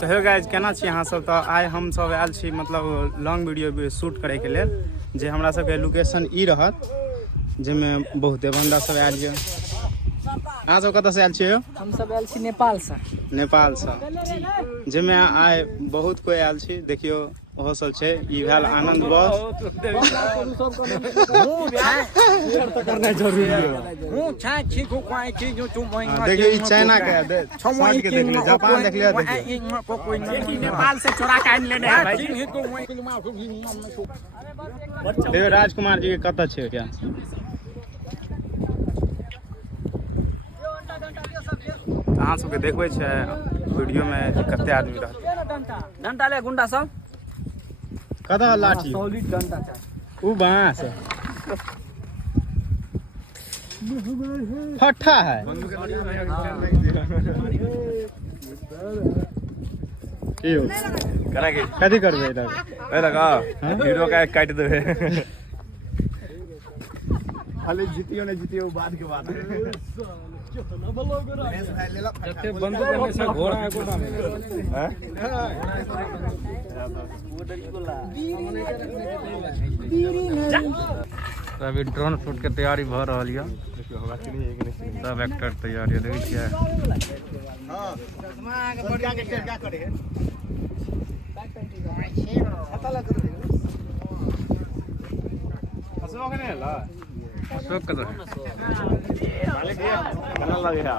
तो hey guys केना छी अहाँ सब। तो आइ हम सब आयल छी मतलब लॉन्ग वीडियो शूट करे के लेल जे हमरा सबके लोकेशन ई रहत जिसमें बहुते बंदा सब आयल ये। अहाँ सब कतऽ से आयल छियै? हम सब आयल छी नेपाल से। नेपाल से जिसमें आइ बहुत कोई आयल छी। देखियो ओहो सब छै। ई भेल आनंद बॉस। देखियो ई चाइना के छमोट के देख ले, जापान देख ले। देखियो नेपाल से चोरा के आइन लेने है भाई। देखियो राजकुमार जी के कतऽ छै क्या? अहाँ सबके देखबै छै वीडियो में कते आदमी रहत। डंटा ले गुंडा सब कदा लाठी सॉलिड डंटा चाहिए। उ बांस फट्टा है। की हो करा के कथि करबे इधर ए लगा हीरो का काट देबे। खाली जीतियो ने जीतियो बाद के बात जते बंदूक में से घोड़ा है कोटा में तो अभी ड्रोन शूट के तैयारी भ रहल है। सब एक्टर तैयारी है। देखिए हां बढ़िया के क्या करे है पता लग रहा है। अशोक ने ला अशोक का मालिक ये खाना लगे है।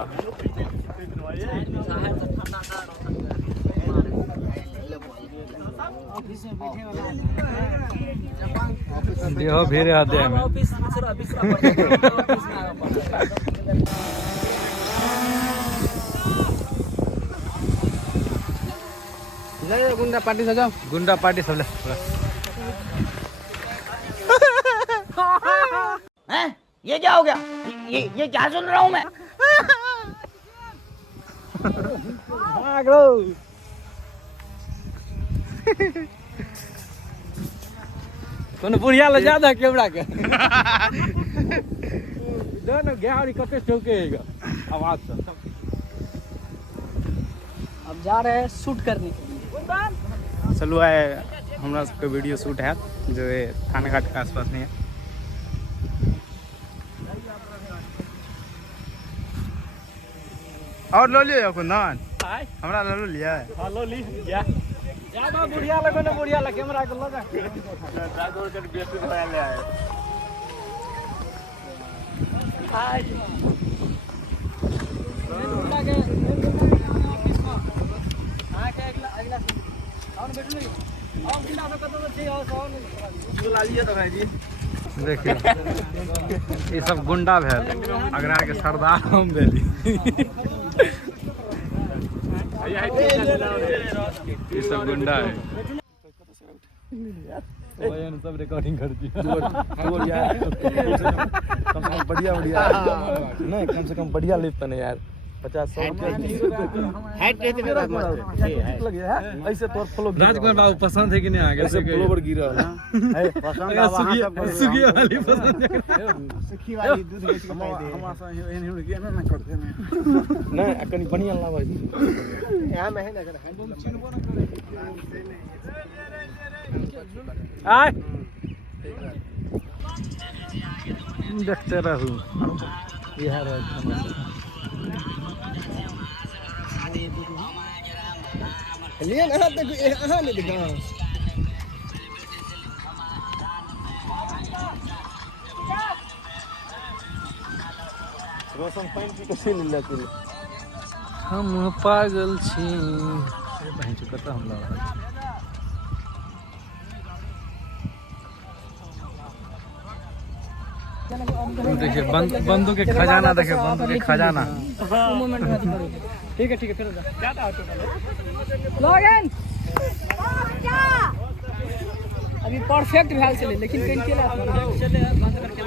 ऑफिस में बैठे वाला देहो भेरे आते हैं ऑफिस दूसरा ऑफिस ले गुंडा पार्टी से जाओ। गुंडा पार्टी सब ले हैं? ये क्या हो गया? ये क्या सुन रहा हूँ मैं? तूने बुढ़िया ले जा दे कैमरा के। दोनों गहरी कते चौकेगा आवाज से। अब जा रहे हैं शूट करने के लिए। चलो आए हमरा सबके वीडियो शूट है जो थाना घाट के आसपास नहीं है। और लो लियो कुंदन हमरा लो लिया। हां लो ली जा ज्यादा बुढ़िया लगो ना बुढ़िया लग कैमरा को लगा जागोर कर बेसी भया ले आए। आज लगे हां के अगला कौन बैठ ली और बिना तो कतो छी और कौन बुला लिए तो भाई जी। देखिए ये सब गुंडा भेल अगरा के सरदार हम भेली। ये सब गुंडा है। सब रिकॉर्डिंग कर दी यार। कम से कम बढ़िया नहीं कम से कम बढ़िया लिफ्ट है यार। 50-100 ऐसे तोर फ्लो राजकुमार बाबू पसंद है कि नहीं? आगे ऐसे फ्लोवर गिरा है पसंद है सुखी वाली पसंद है सुखी वाली दूध बेच के पाई दे हम आसा एन हुन के ना करते नहीं कनी बढ़िया लावा यहां में है ना अगर हम चिन्हबो ना करे आय देखते रहू बिहार लिए ना तक अहां ले दिखा रोशन पानी की कसे ले लेते हम पागल छी। अरे बहन चुका हम लगा देखिए बंदूक के खजाना। देखिए बंदूक के खजाना मोमेंट में ठीक है फिर क्या था लॉगिन अभी परफेक्ट भैल चले लेकिन कहीं के बंद करके